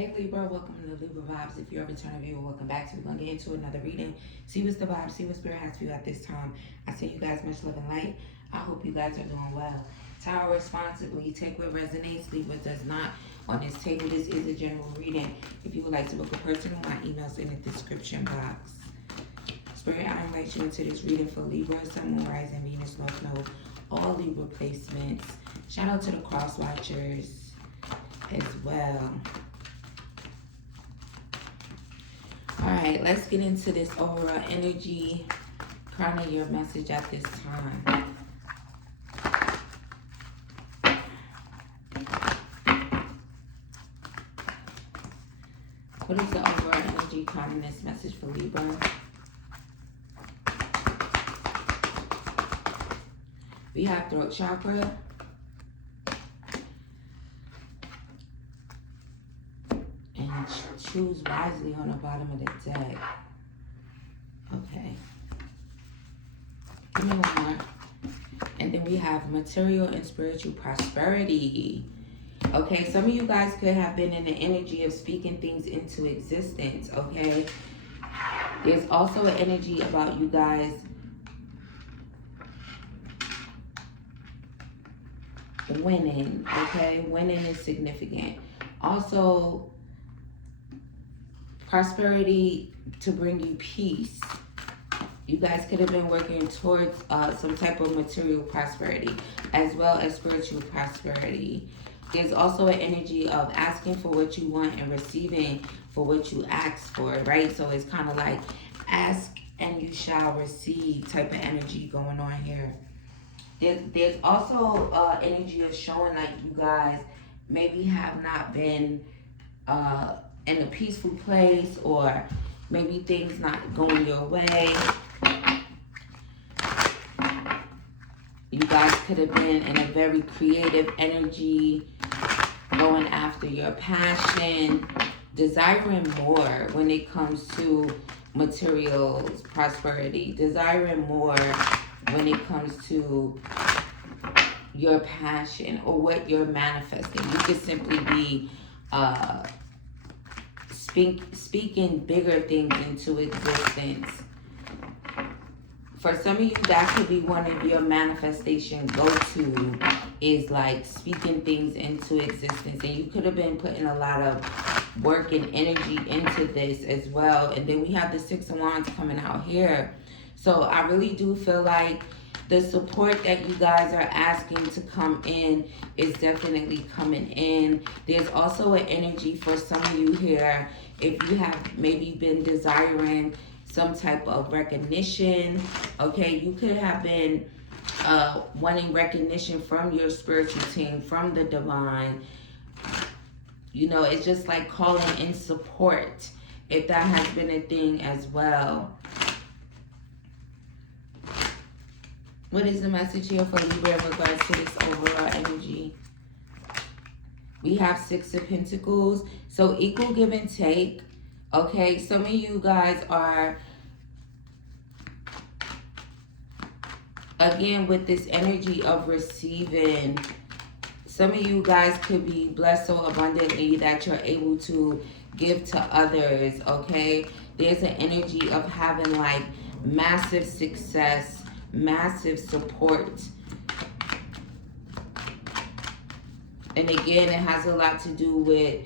Hey Libra, welcome to the Libra Vibes. If you're a returning viewer, welcome back. We're going to get into another reading. See what's the vibe, see what Spirit has for you at this time. I send you guys much love and light. I hope you guys are doing well. Tower responsibly, take what resonates, leave what does not. On this table, this is a general reading. If you would like to book a personal, my email's in the description box. Spirit, I invite you into this reading for Libra, Sun, Moon, Rising, Venus, North Node, all Libra placements. Shout out to the cross watchers as well. All right, let's get into this overall energy, crowning your message at this time. What is the overall energy crowning this message for Libra? We have throat chakra. And choose wisely on the bottom of the deck. Okay. Give me one more. And then we have material and spiritual prosperity. Okay, some of you guys could have been in the energy of speaking things into existence, okay? There's also an energy about you guys winning, okay? Winning is significant. Also, prosperity to bring you peace. You guys could have been working towards some type of material prosperity as well as spiritual prosperity. There's also an energy of asking for what you want and receiving for what you ask for, right? So it's kind of like ask and you shall receive type of energy going on here. There's also energy of showing like you guys maybe have not been in a peaceful place, or maybe things not going your way. You guys could have been in a very creative energy, going after your passion, desiring more when it comes to materials, prosperity, desiring more when it comes to your passion or what you're manifesting. You could simply be speaking bigger things into existence. For some of you, that could be one of your manifestation go-to, is like speaking things into existence. And you could have been putting a lot of work and energy into this as well. And then we have the Six of Wands coming out here. So I really do feel like the support that you guys are asking to come in is definitely coming in. There's also an energy for some of you here, if you have maybe been desiring some type of recognition, okay? You could have been wanting recognition from your spiritual team, from the divine. You know, it's just like calling in support, if that has been a thing as well. What is the message here for Libra in regards to this overall energy? We have Six of Pentacles. So equal give and take. Okay, some of you guys are, again, with this energy of receiving. Some of you guys could be blessed so abundantly that you're able to give to others, okay? There's an energy of having like massive success, massive support. And again, it has a lot to do with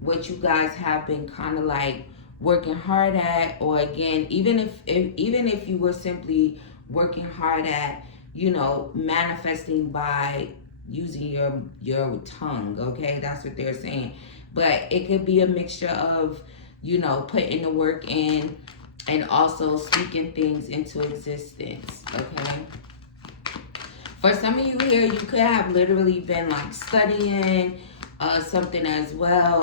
what you guys have been kind of like working hard at, or again, even if you were simply working hard at, you know, manifesting by using your tongue, okay? That's what they're saying. But it could be a mixture of, you know, putting the work in and also speaking things into existence, okay? For some of you here, you could have literally been like studying something as well.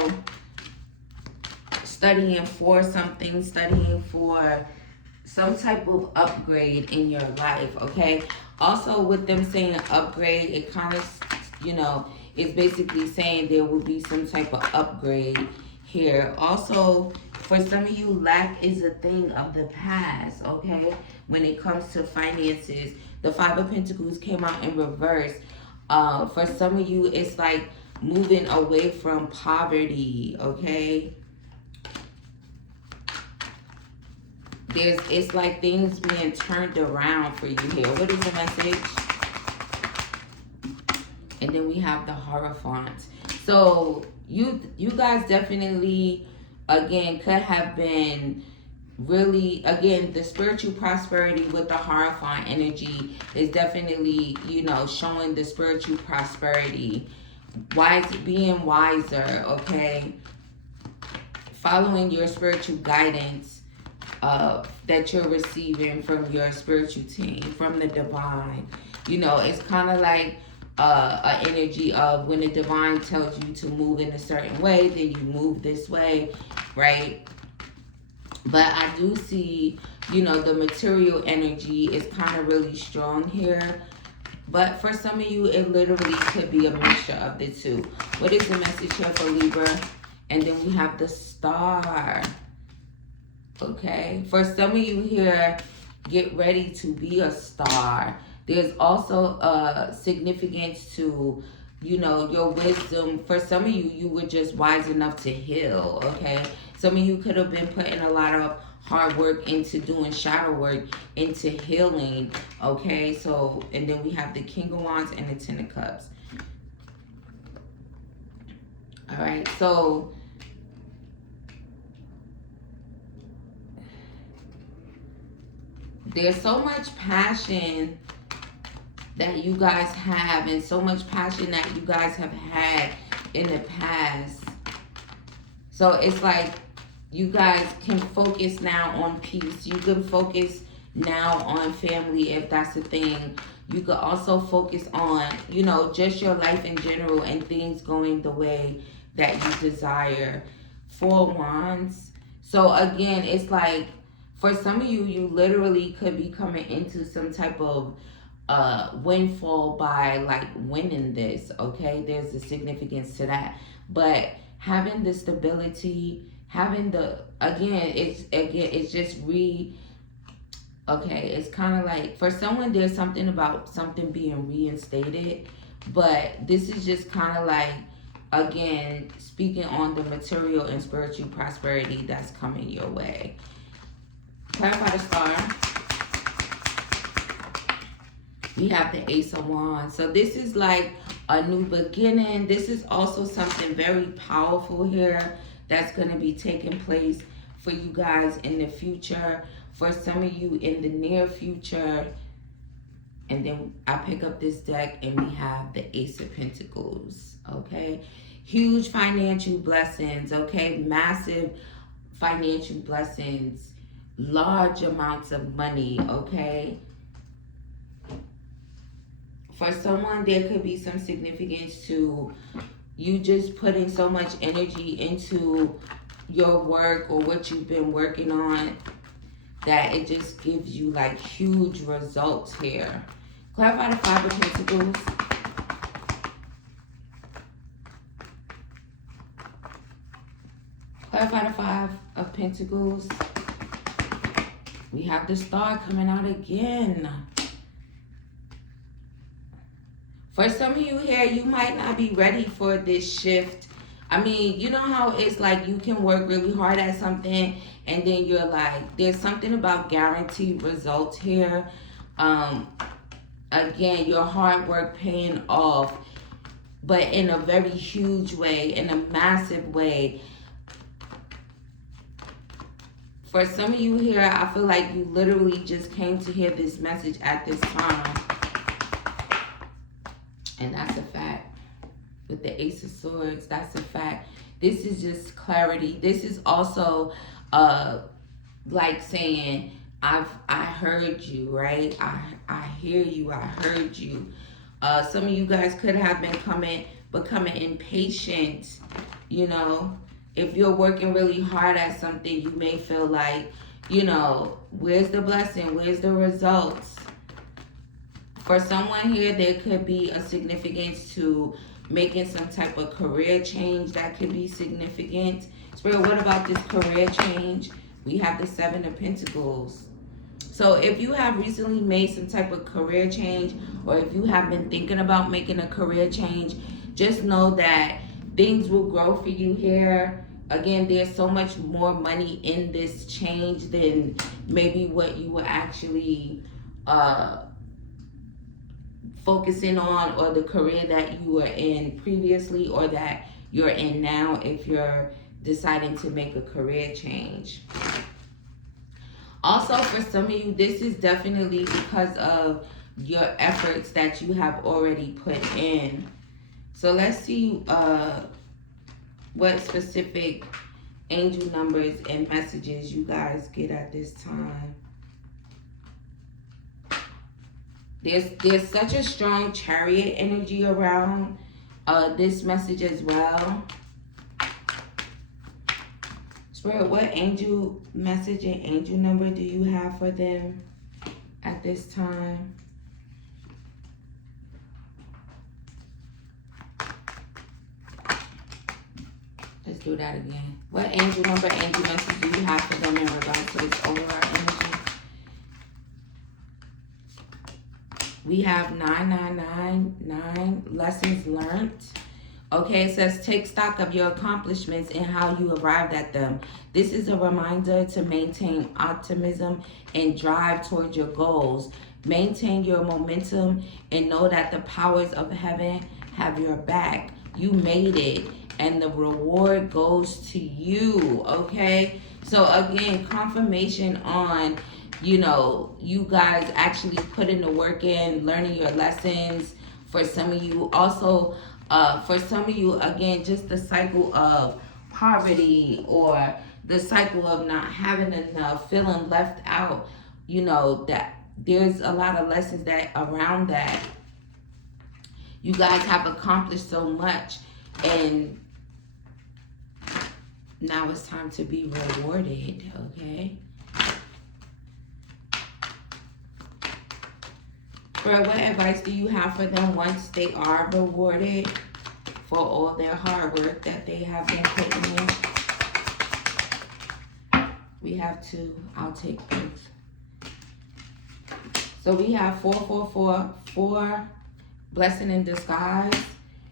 Studying for something, studying for some type of upgrade in your life, okay? Also, with them saying upgrade, it kind of, you know, is basically saying there will be some type of upgrade here. Also, for some of you, lack is a thing of the past, okay? When it comes to finances, the Five of Pentacles came out in reverse. For some of you, it's like moving away from poverty, okay? It's like things being turned around for you here. What is the message? And then we have the Hierophant. So you guys definitely, again, could have been really, again, the spiritual prosperity with the Hierophant energy is definitely, you know, showing the spiritual prosperity. Being wiser, okay? Following your spiritual guidance that you're receiving from your spiritual team, from the divine. You know, it's kind of like an energy of when the divine tells you to move in a certain way, then you move this way, right? But I do see, you know, the material energy is kind of really strong here. But for some of you, it literally could be a mixture of the two. What is the message here for Libra? And then we have the Star. Okay. For some of you here, get ready to be a star. There's also a significance to, you know, your wisdom. For some of you, you were just wise enough to heal, okay? Some of you could have been putting a lot of hard work into doing shadow work, into healing, okay? So, and then we have the King of Wands and the Ten of Cups. All right, so there's so much passion that you guys have, and so much passion that you guys have had in the past. So it's like you guys can focus now on peace. You can focus now on family if that's the thing. You could also focus on, you know, just your life in general and things going the way that you desire. 4 Wands. So again, it's like for some of you, you literally could be coming into some type of windfall by like winning this, okay? There's a significance to that. But having the stability, having the, it's just okay, it's kind of like, for someone, there's something about something being reinstated, but this is just kind of like, again, speaking on the material and spiritual prosperity that's coming your way. Clarify the Star. We have the Ace of Wands. So this is like a new beginning. This is also something very powerful here that's going to be taking place for you guys in the future. For some of you in the near future. And then I pick up this deck and we have the Ace of Pentacles. Okay. Huge financial blessings. Okay. Massive financial blessings. Large amounts of money. Okay. For someone, there could be some significance to you just putting so much energy into your work or what you've been working on that it just gives you like huge results here. Clarify the 5 of Pentacles. Clarify the 5 of Pentacles. We have the Star coming out again. For some of you here, you might not be ready for this shift. I mean, you know how it's like you can work really hard at something and then you're like, there's something about guaranteed results here. Again, your hard work paying off, but in a very huge way, in a massive way. For some of you here, I feel like you literally just came to hear this message at this time. And that's a fact. With the Ace of Swords, that's a fact. This is just clarity. This is also like saying, I heard you, right? I hear you, I heard you. Some of you guys could have been becoming impatient, you know. If you're working really hard at something, you may feel like, you know, where's the blessing? Where's the results? For someone here, there could be a significance to making some type of career change that could be significant. Spirit, what about this career change? We have the 7 of Pentacles. So if you have recently made some type of career change, or if you have been thinking about making a career change, just know that things will grow for you here. Again, there's so much more money in this change than maybe what you were actually focusing on, or the career that you were in previously, or that you're in now if you're deciding to make a career change. Also, for some of you, this is definitely because of your efforts that you have already put in. So let's see what specific angel numbers and messages you guys get at this time. There's such a strong Chariot energy around this message as well. Spirit, what angel message and angel number do you have for them at this time? Let's do that again. What angel number, angel message do you have for them in regards to this overall energy? We have 9999, lessons learned. Okay, it says take stock of your accomplishments and how you arrived at them. This is a reminder to maintain optimism and drive towards your goals. Maintain your momentum and know that the powers of heaven have your back. You made it, and the reward goes to you. Okay, so again, confirmation on, you know, you guys actually putting the work in, learning your lessons. For some of you, also, for some of you, again, just the cycle of poverty, or the cycle of not having enough, feeling left out. You know, that there's a lot of lessons that around that. You guys have accomplished so much, and now it's time to be rewarded. Okay. What advice do you have for them once they are rewarded for all their hard work that they have been putting in? We have two. I'll take both. So we have 4, blessing in disguise.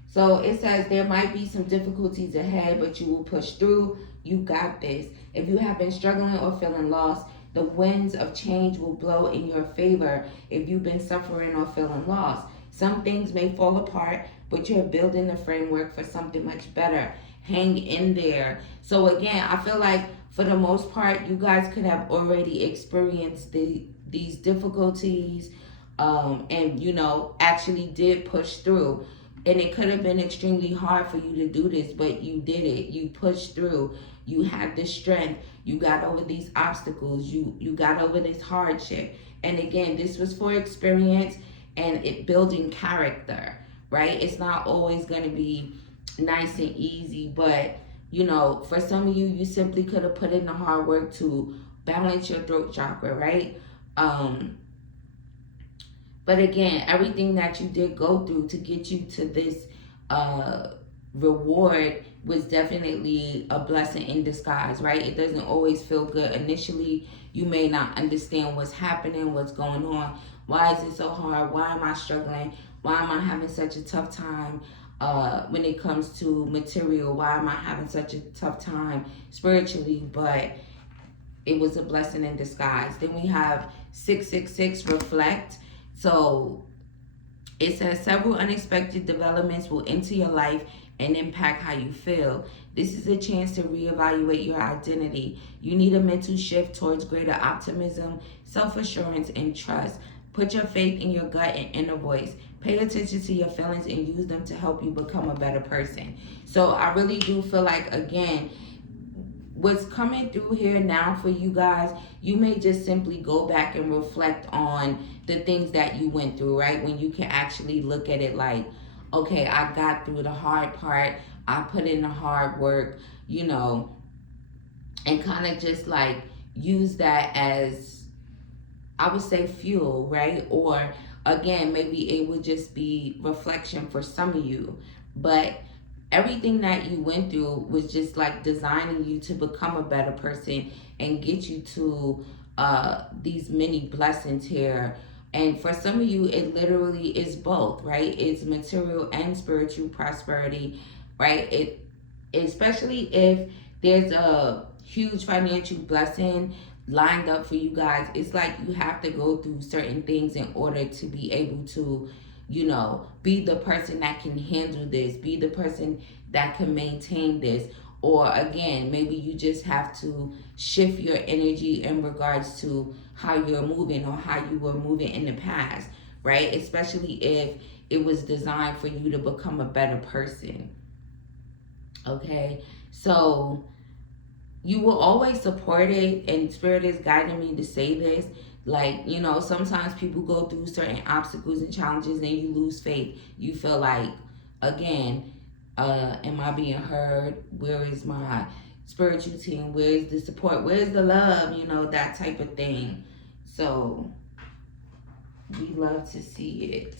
So it says there might be some difficulties ahead, but you will push through. You got this. If you have been struggling or feeling lost, the winds of change will blow in your favor. If you've been suffering or feeling lost, some things may fall apart, but you're building the framework for something much better. Hang in there. So again, I feel like for the most part, you guys could have already experienced these difficulties, and you know, actually did push through. And it could have been extremely hard for you to do this, but you did it. You pushed through. You had the strength. You got over these obstacles. You got over this hardship. And again, this was for experience and it building character, right? It's not always going to be nice and easy, but you know, for some of you, you simply could have put in the hard work to balance your throat chakra, right? But again, everything that you did go through to get you to this reward was definitely a blessing in disguise, right? It doesn't always feel good initially. You may not understand what's happening, what's going on. Why is it so hard? Why am I struggling? Why am I having such a tough time when it comes to material? Why am I having such a tough time spiritually? But it was a blessing in disguise. Then we have 666, reflect. So it says several unexpected developments will enter your life and impact how you feel. This is a chance to reevaluate your identity. You need a mental shift towards greater optimism, self-assurance, and trust. Put your faith in your gut and inner voice. Pay attention to your feelings and use them to help you become a better person. So I really do feel like, again, what's coming through here now for you guys, you may just simply go back and reflect on the things that you went through, right? When you can actually look at it like, okay, I got through the hard part, I put in the hard work, you know, and kind of just like use that as, I would say, fuel, right? Or again, maybe it would just be reflection for some of you, but everything that you went through was just like designing you to become a better person and get you to these many blessings here And for some of you, it literally is both, right? It's material and spiritual prosperity, right? Especially if there's a huge financial blessing lined up for you guys. It's like you have to go through certain things in order to be able to, be the person that can handle this, be the person that can maintain this. Or again, maybe you just have to shift your energy in regards to how you're moving or how you were moving in the past, right? Especially if it was designed for you to become a better person. Okay, so you will always support it, and Spirit is guiding me to say this. Like, sometimes people go through certain obstacles and challenges and you lose faith. You feel like, again, am I being heard? Where is my spiritual team? Where is the support? Where's the love? That type of thing. So we love to see it.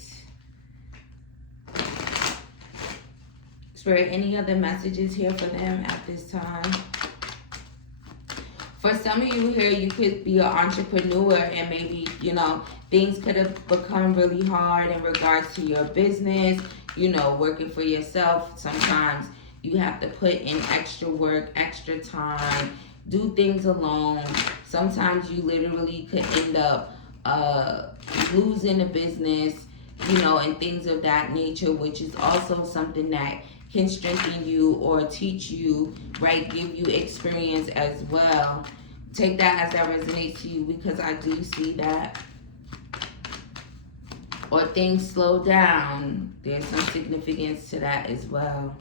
Spirit, any other messages here for them at this time? For some of you here, you could be an entrepreneur and maybe, things could have become really hard in regards to your business, working for yourself. Sometimes you have to put in extra work, extra time, do things alone. Sometimes you literally could end up losing a business, and things of that nature, which is also something that can strengthen you or teach you, right? Give you experience as well. Take that as that resonates to you, because I do see that. Or things slow down. There's some significance to that as well.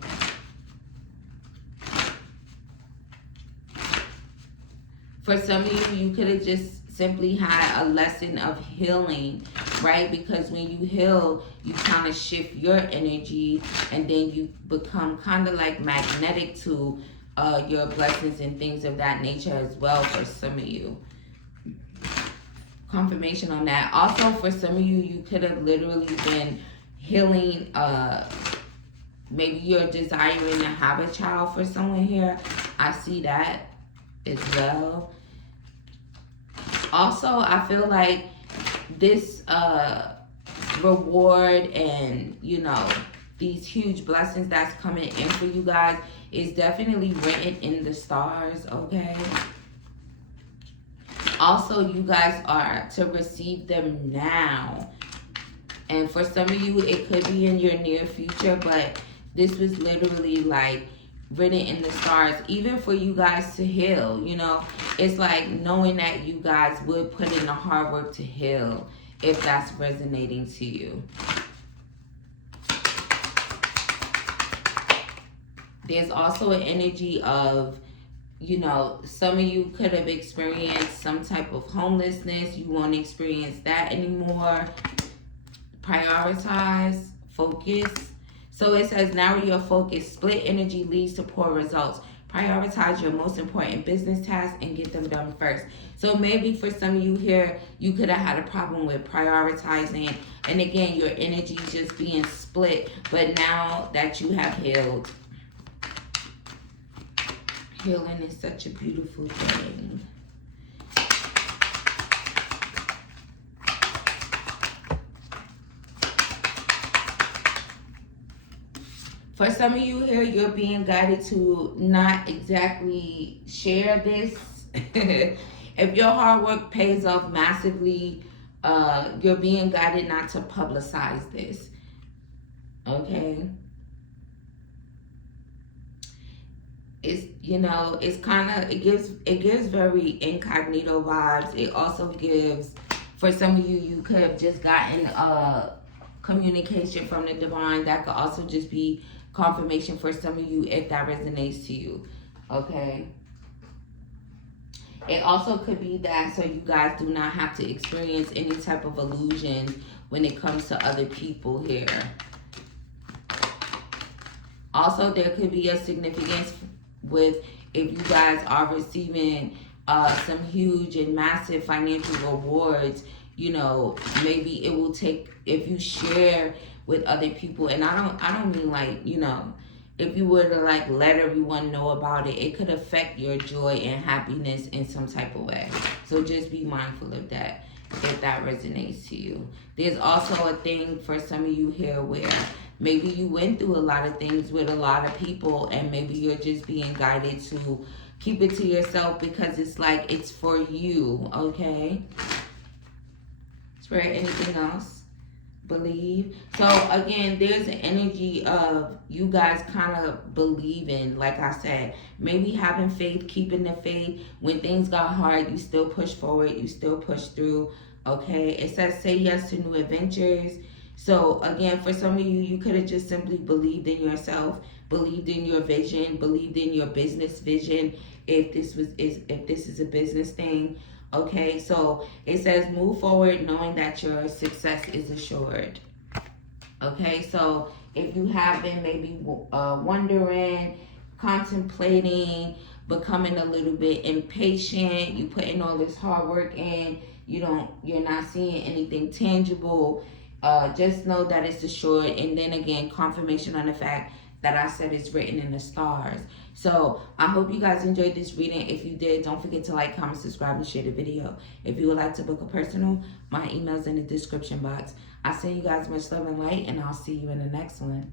For some of you, you could have just simply had a lesson of healing, right? Because when you heal, you kind of shift your energy, and then you become kind of like magnetic to your blessings and things of that nature as well for some of you. Confirmation on that. Also, for some of you, you could have literally been healing. Maybe you're desiring to have a child for someone here. I see that as well. Also, I feel like this reward and, these huge blessings that's coming in for you guys is definitely written in the stars, okay? Also, you guys are to receive them now. And for some of you, it could be in your near future, but this was literally like written in the stars, even for you guys to heal, It's like knowing that you guys would put in the hard work to heal, if that's resonating to you. There's also an energy of, some of you could have experienced some type of homelessness. You won't experience that anymore. Prioritize, focus. So it says, narrow your focus. Split energy leads to poor results. Prioritize your most important business tasks and get them done first. So maybe for some of you here, you could have had a problem with prioritizing. And again, your energy just being split. But now that you have healed, healing is such a beautiful thing. For some of you here, you're being guided to not exactly share this. If your hard work pays off massively, you're being guided not to publicize this. Okay? It's, it's kind of, it gives very incognito vibes. It also gives, for some of you, you could have just gotten communication from the divine. That could also just be confirmation for some of you, if that resonates to you. Okay? It also could be that so you guys do not have to experience any type of illusions when it comes to other people here. Also, there could be a significance with if you guys are receiving some huge and massive financial rewards, maybe it will take, if you share with other people, and I don't mean like, if you were to like let everyone know about it, it could affect your joy and happiness in some type of way. So just be mindful of that. if that resonates to you. There's also a thing for some of you here where maybe you went through a lot of things with a lot of people, and maybe you're just being guided to keep it to yourself because it's like it's for you, okay? Spirit, anything else? Believe. So again, there's an energy of you guys kind of believing, like I said, maybe having faith, keeping the faith. When things got hard, you still push forward, you still push through, okay? It says say yes to new adventures. So again, for some of you, you could have just simply believed in yourself, believed in your vision, believed in your business vision, if this is a business thing. Okay, so it says move forward knowing that your success is assured. Okay, so if you have been maybe wondering, contemplating, becoming a little bit impatient, you putting all this hard work in, you're not seeing anything tangible, just know that it's assured. And then again, confirmation on the fact that I said it's written in the stars. So I hope you guys enjoyed this reading. If you did, don't forget to like, comment, subscribe, and share the video. If you would like to book a personal, my email's in the description box. I send you guys much love and light, and I'll see you in the next one.